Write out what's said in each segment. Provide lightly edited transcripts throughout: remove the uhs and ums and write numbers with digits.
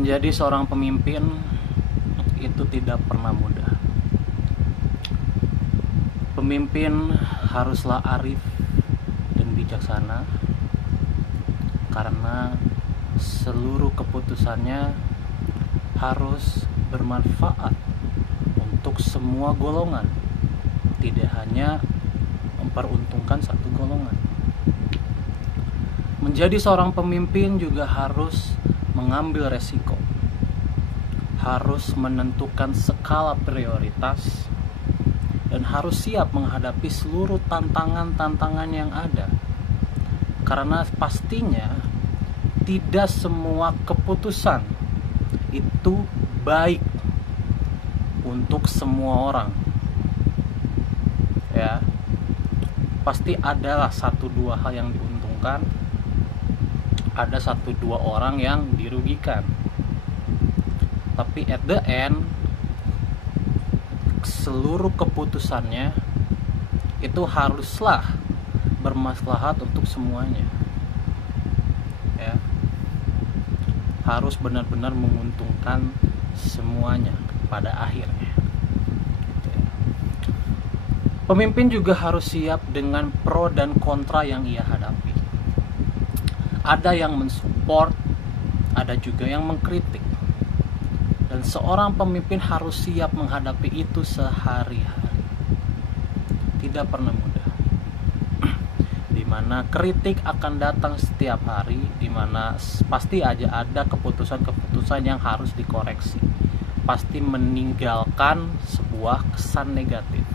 Menjadi seorang pemimpin itu tidak pernah mudah. Pemimpin haruslah arif dan bijaksana, karena seluruh keputusannya harus bermanfaat untuk semua golongan, tidak hanya memperuntungkan satu golongan. Menjadi seorang pemimpin juga harus mengambil resiko, harus menentukan skala prioritas, dan harus siap menghadapi seluruh tantangan-tantangan yang ada. Karena pastinya tidak semua keputusan itu baik untuk semua orang. Ya, pasti adalah 1-2 hal yang diuntungkan, ada 1-2 orang yang dirugikan. Tapi at the end, seluruh keputusannya itu haruslah bermaslahat untuk semuanya. Ya, harus benar-benar menguntungkan semuanya pada akhirnya. Pemimpin juga harus siap dengan pro dan kontra yang ia hadapi. Ada yang mensupport, ada juga yang mengkritik. Dan seorang pemimpin harus siap menghadapi itu sehari-hari. Tidak pernah mudah. Dimana kritik akan datang setiap hari, dimana pasti aja ada keputusan-keputusan yang harus dikoreksi. Pasti meninggalkan sebuah kesan negatif.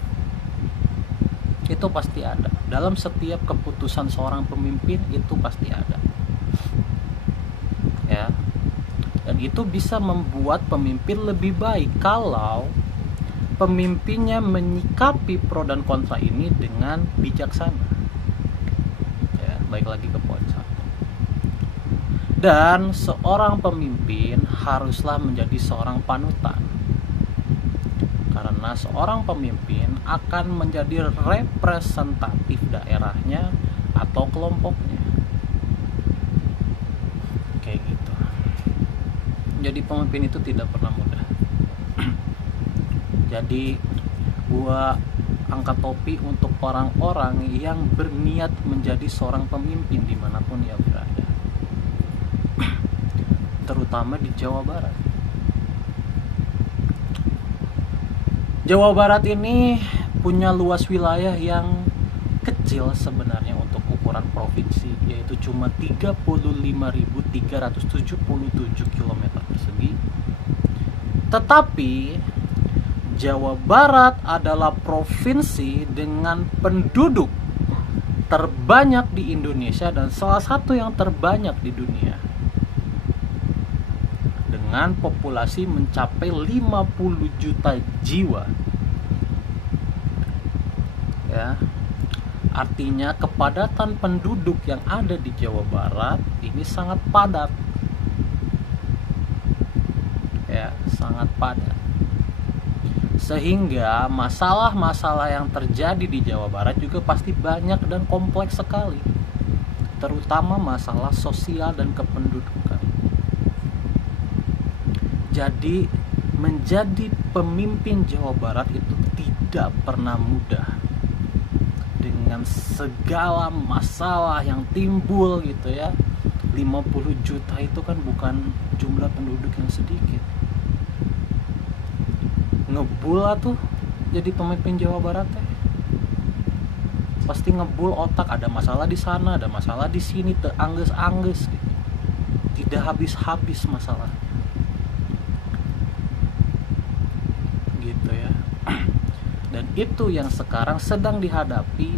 Itu pasti ada. Dalam setiap keputusan seorang pemimpin itu pasti ada. Ya. Dan itu bisa membuat pemimpin lebih baik kalau pemimpinnya menyikapi pro dan kontra ini dengan bijaksana. Ya, baik lagi ke poin 1. Dan seorang pemimpin haruslah menjadi seorang panutan. Karena seorang pemimpin akan menjadi representatif daerahnya atau kelompoknya. Kayak gitu. Jadi pemimpin itu tidak pernah mudah. Jadi gua angkat topi untuk orang-orang yang berniat menjadi seorang pemimpin dimanapun ia berada, terutama di Jawa Barat. Jawa Barat ini punya luas wilayah yang kecil sebenarnya untuk ukuran provinsi, yaitu cuma 35.377 km persegi. Tetapi Jawa Barat adalah provinsi dengan penduduk terbanyak di Indonesia dan salah satu yang terbanyak di dunia, dengan populasi mencapai 50 juta jiwa. Ya, artinya kepadatan penduduk yang ada di Jawa Barat ini sangat padat. Ya, sangat padat. Sehingga masalah-masalah yang terjadi di Jawa Barat juga pasti banyak dan kompleks sekali, terutama masalah sosial dan kependudukan. Jadi menjadi pemimpin Jawa Barat itu tidak pernah mudah, dengan segala masalah yang timbul gitu ya. 50 juta itu kan bukan jumlah penduduk yang sedikit. Ngebul tuh jadi pemimpin Jawa Barat teh. Pasti ngebul otak, ada masalah di sana, ada masalah di sini, terangges-angges gitu. Tidak habis-habis masalah. Gitu ya. Dan itu yang sekarang sedang dihadapi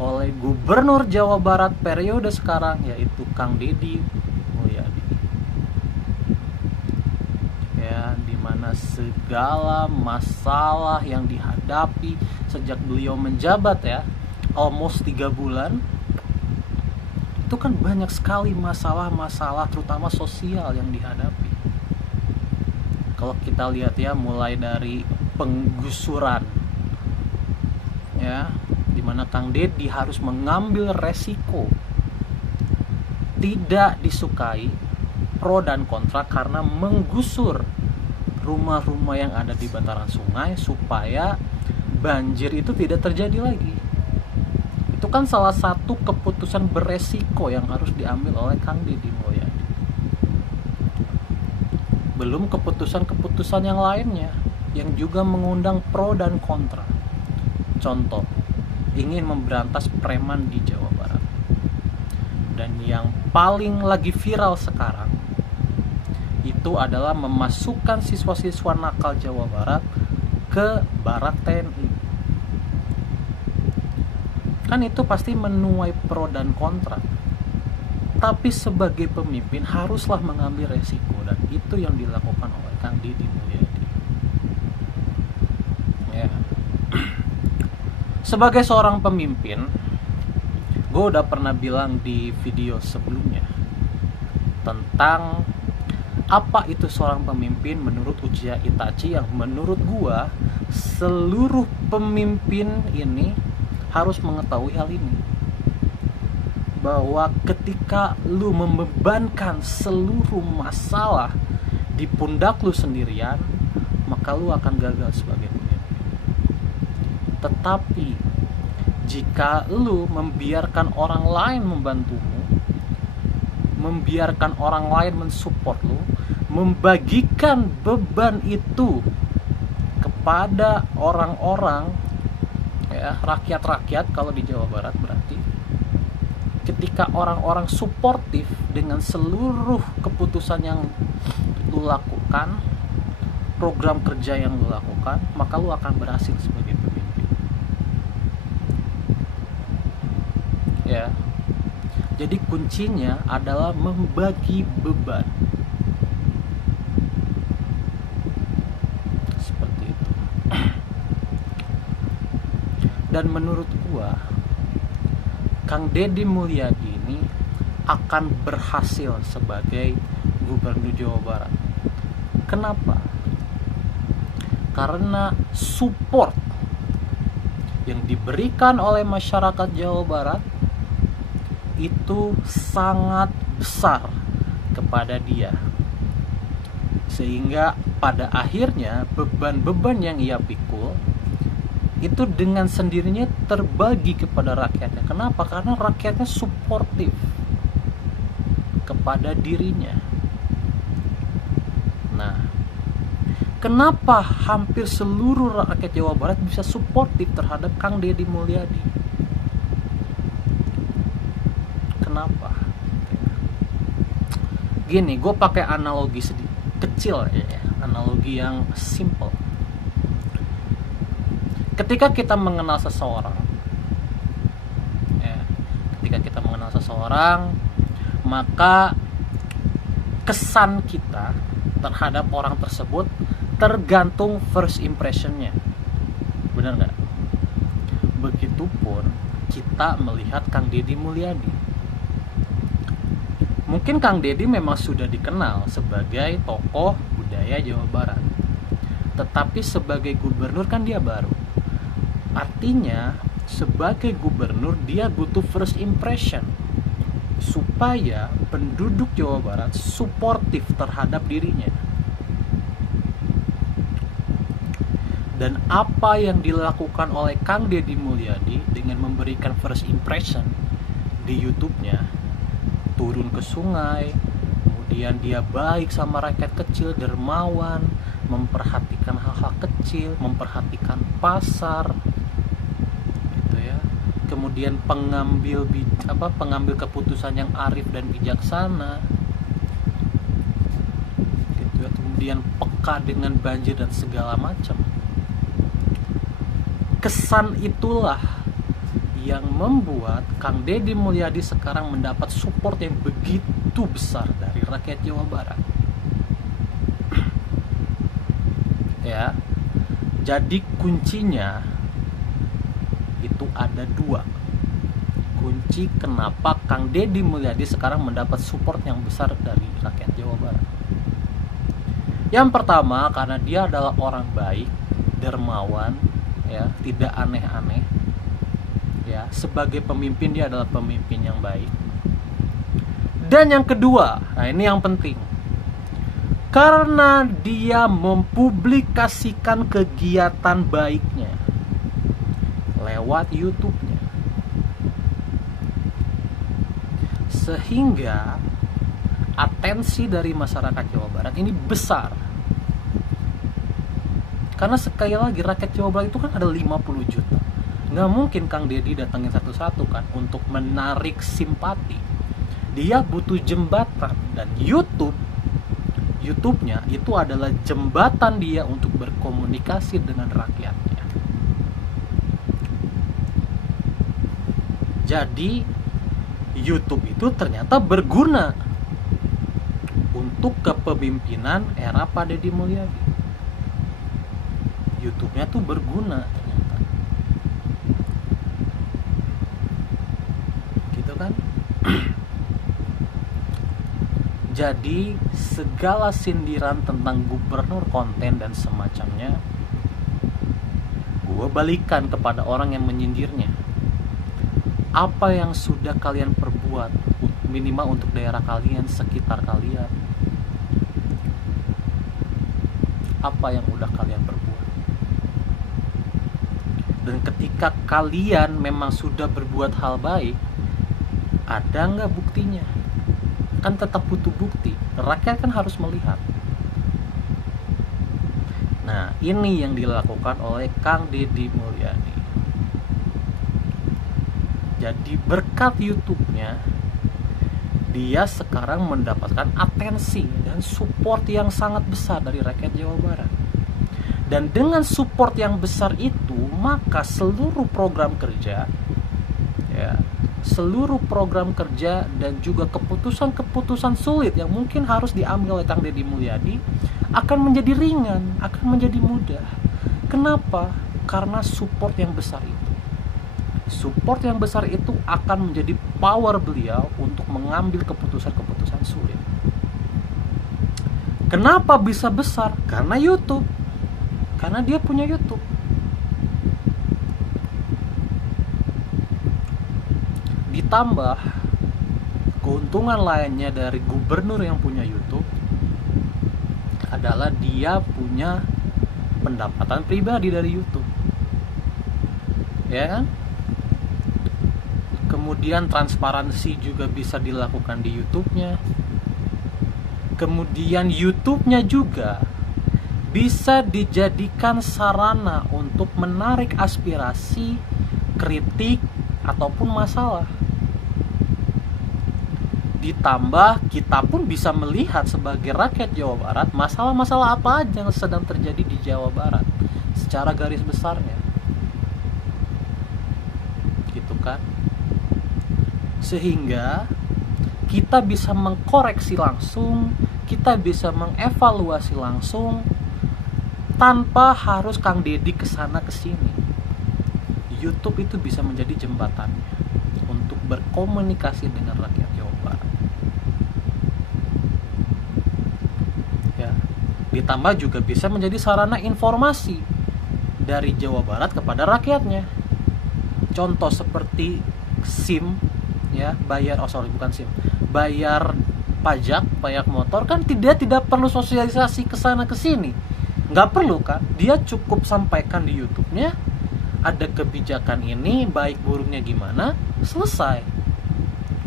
oleh Gubernur Jawa Barat periode sekarang, yaitu Kang Deddy Mulyadi. Ya, dimana segala masalah yang dihadapi sejak beliau menjabat ya, almost 3 bulan, itu kan banyak sekali masalah-masalah terutama sosial yang dihadapi. Kalau kita lihat ya, mulai dari penggusuran ya, dimana Kang Deddy harus mengambil resiko, tidak disukai pro dan kontra karena menggusur rumah-rumah yang ada di bantaran sungai supaya banjir itu tidak terjadi lagi. Itu kan salah satu keputusan beresiko yang harus diambil oleh Kang Deddy Mulyadi. Belum keputusan-keputusan yang lainnya yang juga mengundang pro dan kontra. Contoh, ingin memberantas preman di Jawa Barat. Dan yang paling lagi viral sekarang itu adalah memasukkan siswa-siswa nakal Jawa Barat ke Barak TNI. Kan itu pasti menuai pro dan kontra. Tapi sebagai pemimpin haruslah mengambil resiko, dan itu yang dilakukan oleh Kang Deddy Mulyadi. Ya. Sebagai seorang pemimpin, gue udah pernah bilang di video sebelumnya tentang apa itu seorang pemimpin menurut Uchiha Itachi, yang menurut gue seluruh pemimpin ini harus mengetahui hal ini, bahwa ketika lu membebankan seluruh masalah di pundak lu sendirian, maka lu akan gagal sebagai pemimpin. Tetapi jika lu membiarkan orang lain membantumu, membiarkan orang lain mensupport lu, membagikan beban itu kepada orang-orang, ya, rakyat-rakyat kalau di Jawa Barat, berarti ketika orang-orang suportif dengan seluruh keputusan yang lu lakukan, program kerja yang lu lakukan, maka lu akan berhasil sebagai pemimpin. Ya. Jadi kuncinya adalah membagi beban. Seperti itu. Dan menurut gua, Kang Deddy Mulyadi ini akan berhasil sebagai Gubernur Jawa Barat. Kenapa? Karena support yang diberikan oleh masyarakat Jawa Barat itu sangat besar kepada dia, sehingga pada akhirnya beban-beban yang ia pikul itu dengan sendirinya terbagi kepada rakyatnya. Kenapa? Karena rakyatnya suportif kepada dirinya. Nah, kenapa hampir seluruh rakyat Jawa Barat bisa suportif terhadap Kang Deddy Mulyadi? Kenapa? Gini, gue pakai analogi sedikit kecil ya, analogi yang simple. Ketika kita mengenal seseorang, ya, ketika kita mengenal seseorang, maka kesan kita terhadap orang tersebut tergantung first impressionnya. Benar nggak? Begitupun kita melihat Kang Deddy Mulyadi. Mungkin Kang Deddy memang sudah dikenal sebagai tokoh budaya Jawa Barat, tetapi sebagai gubernur kan dia baru. Artinya sebagai gubernur dia butuh first impression supaya penduduk Jawa Barat suportif terhadap dirinya. Dan apa yang dilakukan oleh Kang Deddy Mulyadi dengan memberikan first impression di YouTube-nya, turun ke sungai, kemudian dia baik sama rakyat kecil, dermawan, memperhatikan hal-hal kecil, memperhatikan pasar, gitu ya. Kemudian pengambil keputusan yang arif dan bijaksana, gitu ya. Kemudian peka dengan banjir dan segala macam. Kesan itulah yang membuat Kang Deddy Mulyadi sekarang mendapat support yang begitu besar dari rakyat Jawa Barat. Ya, jadi kuncinya itu ada dua. Kunci kenapa Kang Deddy Mulyadi sekarang mendapat support yang besar dari rakyat Jawa Barat. Yang pertama, karena dia adalah orang baik, dermawan, ya, tidak aneh-aneh. Ya, sebagai pemimpin dia adalah pemimpin yang baik. Dan yang kedua, nah ini yang penting, karena dia mempublikasikan kegiatan baiknya lewat YouTube-nya, sehingga atensi dari masyarakat Jawa Barat ini besar. Karena sekali lagi, rakyat Jawa Barat itu kan ada 50 juta. Nggak mungkin Kang Deddy datangin satu-satu kan untuk menarik simpati. Dia butuh jembatan, dan YouTube-nya itu adalah jembatan dia untuk berkomunikasi dengan rakyatnya. Jadi YouTube itu ternyata berguna untuk kepemimpinan era Pak Deddy Mulyadi. YouTube-nya tuh berguna ternyata. Gitu kan? Jadi segala sindiran tentang gubernur konten dan semacamnya, gue balikan kepada orang yang menyindirnya. Apa yang sudah kalian perbuat, minimal untuk daerah kalian, sekitar kalian? Apa yang udah kalian perbuat? Dan ketika kalian memang sudah berbuat hal baik, ada nggak buktinya? Kan tetap butuh bukti. Rakyat kan harus melihat. Nah, ini yang dilakukan oleh Kang Deddy Mulyadi. Jadi berkat YouTube-nya, dia sekarang mendapatkan atensi dan support yang sangat besar dari rakyat Jawa Barat. Dan dengan support yang besar itu, maka seluruh program kerja, ya, seluruh program kerja dan juga keputusan-keputusan sulit yang mungkin harus diambil oleh Kang Deddy Mulyadi akan menjadi ringan, akan menjadi mudah. Kenapa? Karena support yang besar itu. Support yang besar itu akan menjadi power beliau untuk mengambil keputusan-keputusan sulit. Kenapa bisa besar? Karena YouTube. Karena dia punya YouTube. Ditambah keuntungan lainnya dari gubernur yang punya YouTube adalah dia punya pendapatan pribadi dari YouTube. Ya kan? Kemudian transparansi juga bisa dilakukan di YouTube-nya. Kemudian YouTube-nya juga bisa dijadikan sarana untuk menarik aspirasi, kritik, ataupun masalah. Ditambah kita pun bisa melihat sebagai rakyat Jawa Barat masalah-masalah apa aja yang sedang terjadi di Jawa Barat secara garis besarnya. Gitu kan? Sehingga kita bisa mengkoreksi langsung, kita bisa mengevaluasi langsung tanpa harus Kang Deddy kesana kesini. YouTube itu bisa menjadi jembatannya untuk berkomunikasi dengan rakyat Jawa Barat. Ya, ditambah juga bisa menjadi sarana informasi dari Jawa Barat kepada rakyatnya. Contoh seperti SIM, ya, bayar pajak motor kan tidak perlu sosialisasi kesana kesini, nggak perlu kan, dia cukup sampaikan di YouTube-nya, ada kebijakan ini baik buruknya gimana, selesai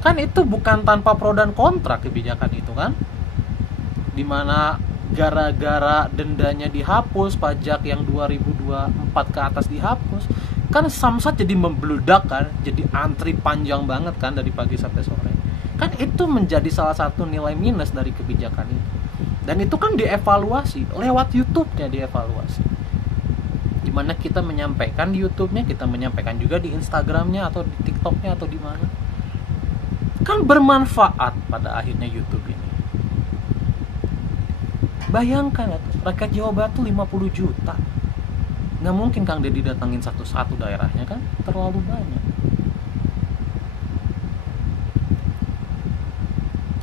kan. Itu bukan tanpa pro dan kontra kebijakan itu kan, dimana gara-gara dendanya dihapus, pajak yang 2024 ke atas dihapus, kan samsat jadi membludak kan, jadi antri panjang banget kan dari pagi sampai sore. Kan itu menjadi salah satu nilai minus dari kebijakan itu. Dan itu kan dievaluasi lewat YouTube-nya, dievaluasi. Dimana kita menyampaikan di YouTube-nya, kita menyampaikan juga di Instagram-nya atau di TikTok-nya atau di mana. Kan bermanfaat pada akhirnya YouTube ini. Bayangkan rakyat Jawa Barat tuh 50 juta. Nggak mungkin Kang Deddy datangin satu-satu daerahnya kan, terlalu banyak.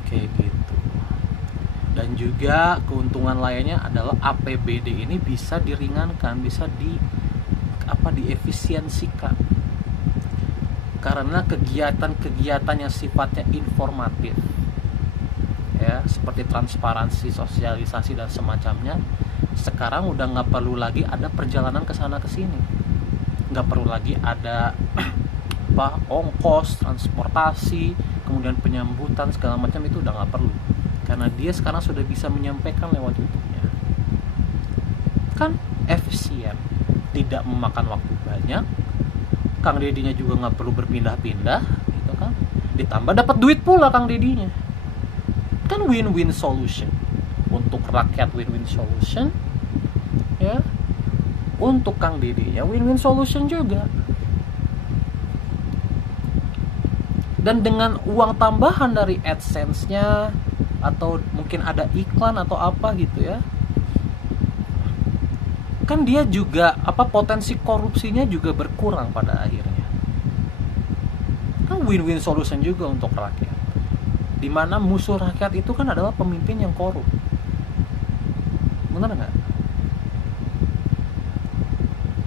Kayak gitu. Dan juga keuntungan lainnya adalah APBD ini bisa diringankan, bisa diefisiensikan. Karena kegiatan-kegiatan yang sifatnya informatif, ya, seperti transparansi, sosialisasi dan semacamnya. Sekarang udah nggak perlu lagi ada perjalanan ke sana ke sini, nggak perlu lagi ada ongkos transportasi, kemudian penyambutan segala macam, itu udah nggak perlu, karena dia sekarang sudah bisa menyampaikan lewat YouTube-nya. Kan efisien, tidak memakan waktu banyak, Kang Dedinya juga nggak perlu berpindah-pindah gitu kan, ditambah dapat duit pula Kang Dedinya. Kan win-win solution untuk rakyat, win-win solution ya, untuk Kang Dedinya win-win solution juga. Dan dengan uang tambahan dari AdSense-nya, atau mungkin ada iklan atau apa gitu ya, kan dia juga potensi korupsinya juga berkurang pada akhirnya. Kan win-win solution juga untuk rakyat, dimana musuh rakyat itu kan adalah pemimpin yang korup. Benar nggak?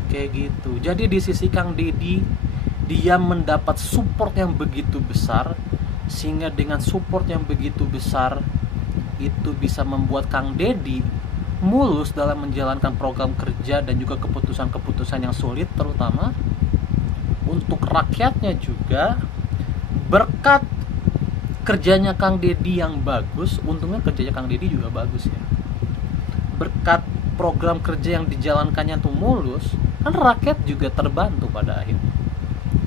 Kayak gitu. Jadi di sisi Kang Dedi, dia mendapat support yang begitu besar, sehingga dengan support yang begitu besar itu bisa membuat Kang Dedi mulus dalam menjalankan program kerja dan juga keputusan-keputusan yang sulit, terutama untuk rakyatnya juga. Berkat kerjanya Kang Dedi yang bagus, untungnya kerjanya Kang Dedi juga bagus ya, berkat program kerja yang dijalankannya tuh mulus, kan rakyat juga terbantu pada akhirnya.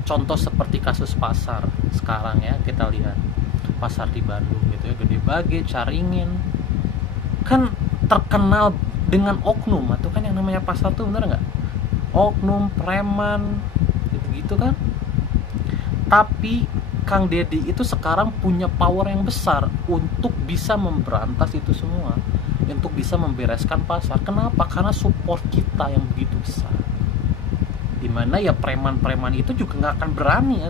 Contoh seperti kasus pasar sekarang ya, kita lihat pasar di Bandung gitu ya, Gede Bage, Caringin, kan terkenal dengan oknum, atau kan yang namanya pasar tuh, bener nggak? Oknum, preman, gitu-gitu kan. Tapi Kang Dedi itu sekarang punya power yang besar untuk bisa memberantas itu semua, untuk bisa membereskan pasar. Kenapa? Karena support kita yang begitu besar, dimana ya preman-preman itu juga nggak akan berani ya,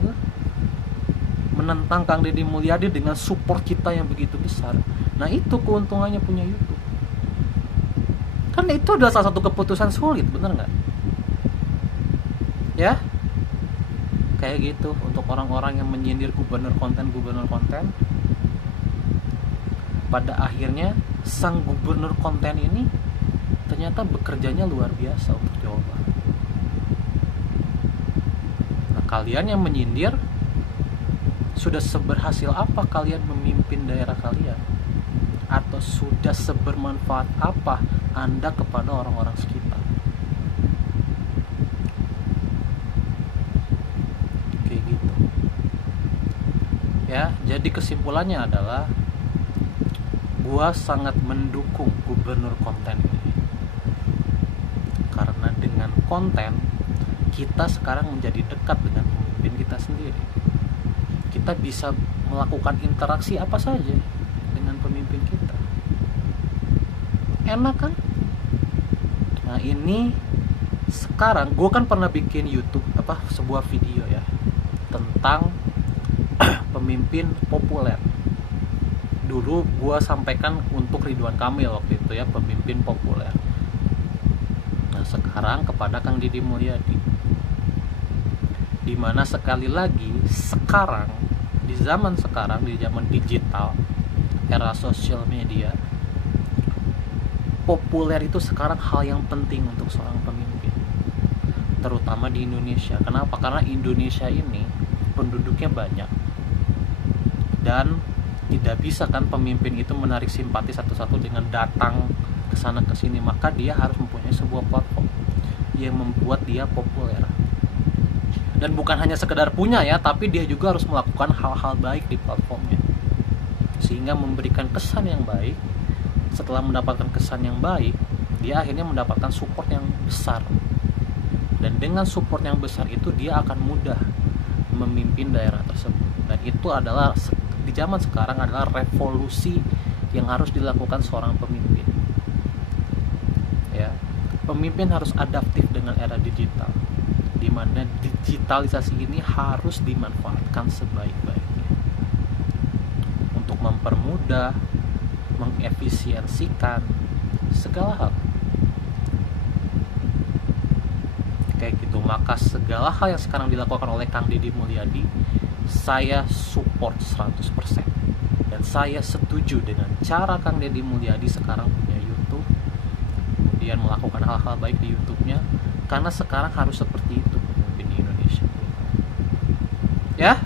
menentang Kang Deddy Mulyadi dengan support kita yang begitu besar. Nah itu keuntungannya punya YouTube. Kan itu adalah salah satu keputusan sulit, bener nggak? Ya, kayak gitu. Untuk orang-orang yang menyindir gubernur konten, pada akhirnya sang gubernur konten ini ternyata bekerjanya luar biasa untuk Jawa Barat. Nah kalian yang menyindir, sudah seberhasil apa kalian memimpin daerah kalian? Atau sudah sebermanfaat apa Anda kepada orang-orang sekitar? Kayak gitu ya. Jadi kesimpulannya adalah, gua sangat mendukung gubernur konten ini, karena dengan konten kita sekarang menjadi dekat dengan pemimpin kita sendiri. Kita bisa melakukan interaksi apa saja dengan pemimpin kita. Enak kan? Nah ini sekarang gue kan pernah bikin YouTube sebuah video ya tentang pemimpin populer. Dulu gue sampaikan untuk Ridwan Kamil waktu itu ya, pemimpin populer. Nah sekarang kepada Kang Deddy Mulyadi, dimana sekali lagi sekarang, di zaman sekarang, di zaman digital, era sosial media, populer itu sekarang hal yang penting untuk seorang pemimpin, terutama di Indonesia. Kenapa? Karena Indonesia ini penduduknya banyak, dan tidak bisa kan pemimpin itu menarik simpati satu-satu dengan datang ke sana ke sini, maka dia harus mempunyai sebuah platform yang membuat dia populer. Dan bukan hanya sekedar punya ya, tapi dia juga harus melakukan hal-hal baik di platformnya, sehingga memberikan kesan yang baik. Setelah mendapatkan kesan yang baik, dia akhirnya mendapatkan support yang besar, dan dengan support yang besar itu dia akan mudah memimpin daerah tersebut. Dan itu adalah di zaman sekarang adalah revolusi yang harus dilakukan seorang pemimpin ya. Pemimpin harus adaptif dengan era digital, di mana digitalisasi ini harus dimanfaatkan sebaik-baiknya untuk mempermudah, mengefisiensikan segala hal. Kayak gitu. Maka segala hal yang sekarang dilakukan oleh Kang Deddy Mulyadi, saya support 100%. Dan Dan saya setuju dengan cara Kang Deddy Mulyadi sekarang punya YouTube, kemudian melakukan hal-hal baik di YouTube-nya, karena sekarang harus seperti itu pemimpin di Indonesia. Ya,